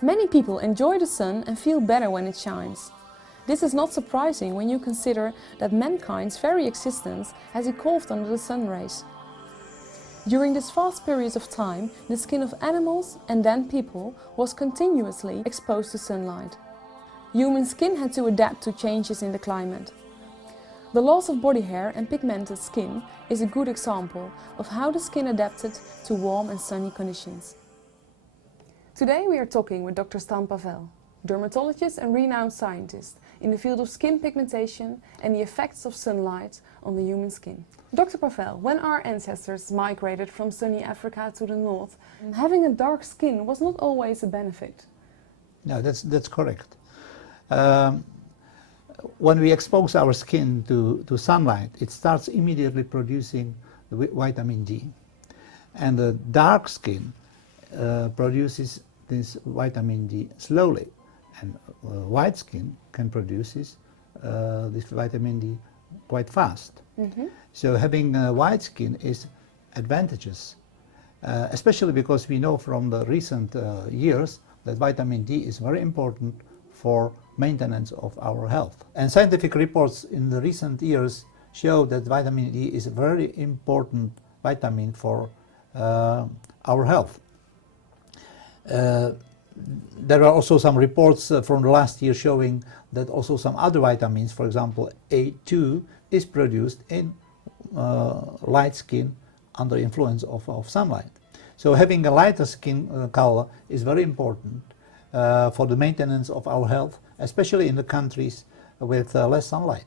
Many people enjoy the sun and feel better when it shines. This is not surprising when you consider that mankind's very existence has evolved under the sun rays. During this vast period of time, the skin of animals and then people was continuously exposed to sunlight. Human skin had to adapt to changes in the climate. The loss of body hair and pigmented skin is a good example of how the skin adapted to warm and sunny conditions. Today we are talking with Dr. Pavel, dermatologist and renowned scientist in the field of skin pigmentation and the effects of sunlight on the human skin. Dr. Pavel, when our ancestors migrated from sunny Africa to the north, having a dark skin was not always a benefit. No, that's correct. When we expose our skin to sunlight, it starts immediately producing the vitamin D. And the dark skin produces this vitamin D slowly. And white skin can produce this vitamin D quite fast. So having white skin is advantageous, especially because we know from the recent years that vitamin D is very important for maintenance of our health. And scientific reports in the recent years show that vitamin D is a very important vitamin for our health. There are also some reports from the last year showing that also some other vitamins, for example A2, is produced in light skin under influence of sunlight. So having a lighter skin color is very important for the maintenance of our health, especially in the countries with less sunlight.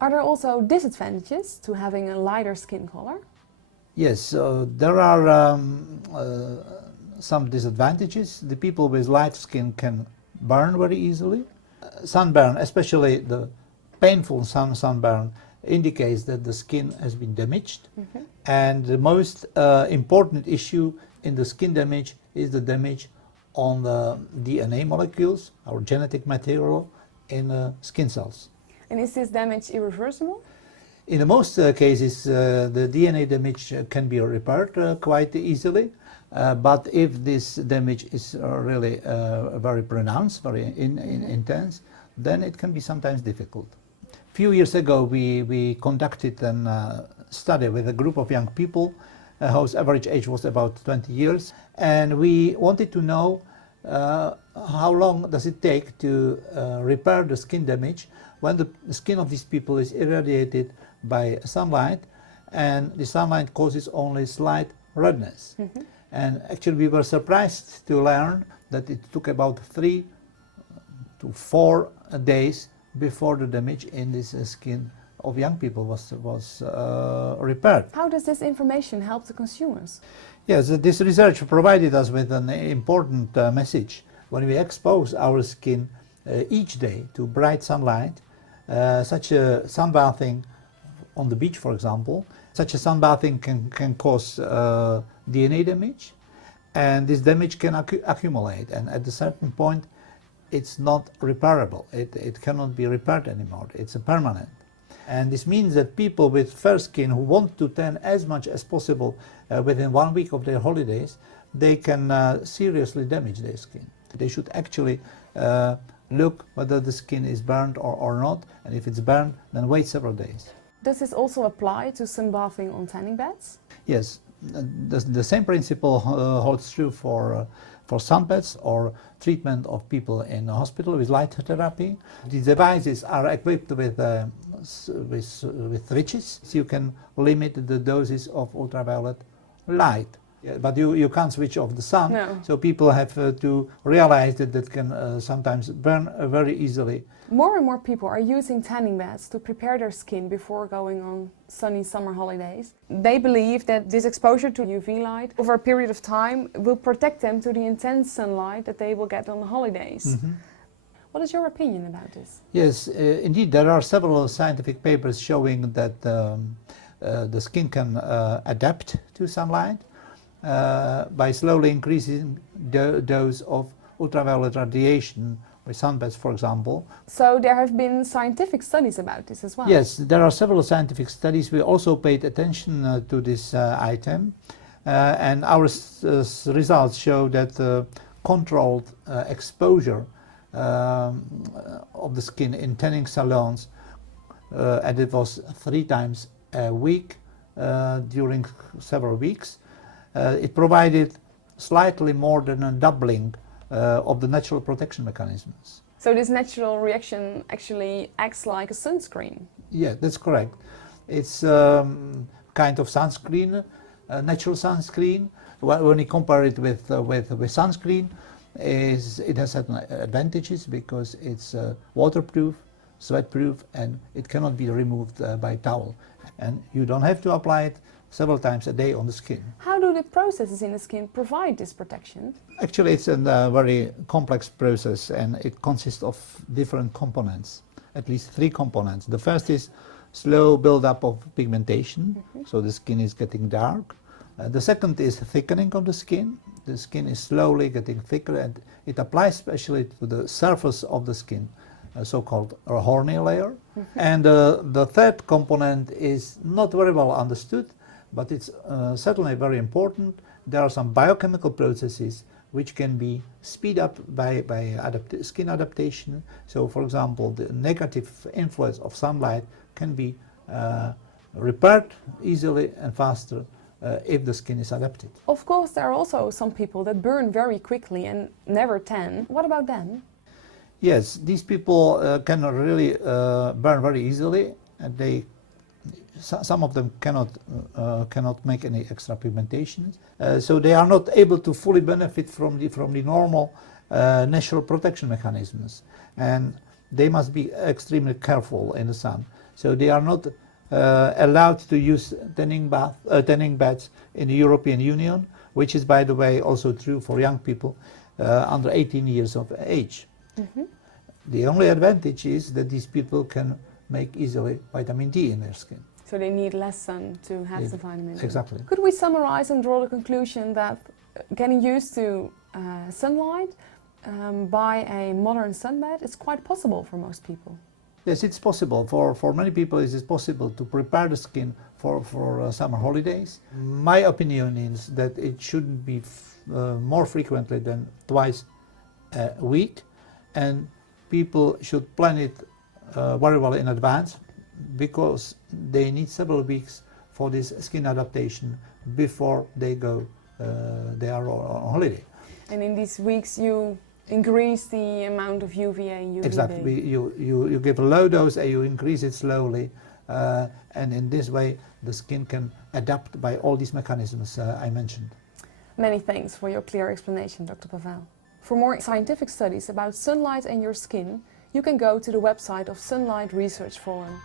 Are there also disadvantages to having a lighter skin color? Yes, there are some disadvantages. The people with light skin can burn very easily. Sunburn, especially the painful sunburn, indicates that the skin has been damaged. And the most important issue in the skin damage is the damage on the DNA molecules, our genetic material in skin cells. And is this damage irreversible? In the most cases, the DNA damage can be repaired quite easily. But if this damage is really very pronounced, very intense, then it can be sometimes difficult. A few years ago, we conducted a study with a group of young people whose average age was about 20 years. And we wanted to know how long does it take to repair the skin damage when the skin of these people is irradiated by sunlight, and the sunlight causes only slight redness. And actually we were surprised to learn that it took about 3 to 4 days before the damage in this skin of young people was repaired. How does this information help the consumers? Yes, this research provided us with an important message. When we expose our skin each day to bright sunlight, such a sunbathing on the beach, for example, such a sunbathing can cause DNA damage, and this damage can accumulate, and at a certain point it's not repairable. It cannot be repaired anymore. It's a permanent. And this means that people with fair skin who want to tan as much as possible within 1 week of their holidays, they can seriously damage their skin. They should actually look whether the skin is burned or not, and if it's burned, then wait several days. Does this also apply to sunbathing on tanning beds? Yes, the same principle holds true for sunbeds or treatment of people in a hospital with light therapy. The devices are equipped with switches, so you can limit the doses of ultraviolet light. But you can't switch off the sun, No. So people have to realize that can sometimes burn very easily. More and more people are using tanning beds to prepare their skin before going on sunny summer holidays. They believe that this exposure to UV light over a period of time will protect them to the intense sunlight that they will get on the holidays. What is your opinion about this? Yes, indeed, there are several scientific papers showing that the skin can adapt to sunlight by slowly increasing the dose of ultraviolet radiation with sunbeds, for example. So there have been scientific studies about this as well? Yes, there are several scientific studies. We also paid attention to this item, and our results show that controlled exposure of the skin in tanning salons, and it was 3 times a week during several weeks. It provided slightly more than a doubling of the natural protection mechanisms. So this natural reaction actually acts like a sunscreen? Yeah, that's correct. It's kind of sunscreen, natural sunscreen. When you compare it with sunscreen, it has certain advantages because it's waterproof, sweat-proof, and it cannot be removed by towel. And you don't have to apply it several times a day on the skin. How do the processes in the skin provide this protection? Actually, it's a very complex process, and it consists of different components, at least 3 components. The first is slow build-up of pigmentation, so the skin is getting dark. The second is thickening of the skin. The skin is slowly getting thicker, and it applies especially to the surface of the skin, a so-called horny layer. And the third component is not very well understood, but it's certainly very important. There are some biochemical processes which can be speed up by skin adaptation. So, for example, the negative influence of sunlight can be repaired easily and faster if the skin is adapted. Of course, there are also some people that burn very quickly and never tan. What about them? Yes, these people can really burn very easily, and some of them cannot make any extra pigmentation, so they are not able to fully benefit from the normal natural protection mechanisms, and they must be extremely careful in the sun. So they are not allowed to use tanning beds in the European Union, which is, by the way, also true for young people under 18 years of age. The only advantage is that these people can make easily vitamin D in their skin. So they need less sun to have the vitamin D. Exactly. Could we summarize and draw the conclusion that getting used to sunlight by a modern sunbed is quite possible for most people? Yes, it's possible. For many people it is possible to prepare the skin for summer holidays. My opinion is that it shouldn't be more frequently than twice a week, and people should plan it very well in advance, because they need several weeks for this skin adaptation before they are on holiday. And in these weeks you increase the amount of UVA and UVB. Exactly. You give a low dose and you increase it slowly, and in this way the skin can adapt by all these mechanisms I mentioned. Many thanks for your clear explanation, Dr. Pavel. For more scientific studies about sunlight and your skin, you can go to the website of Sunlight Research Forum.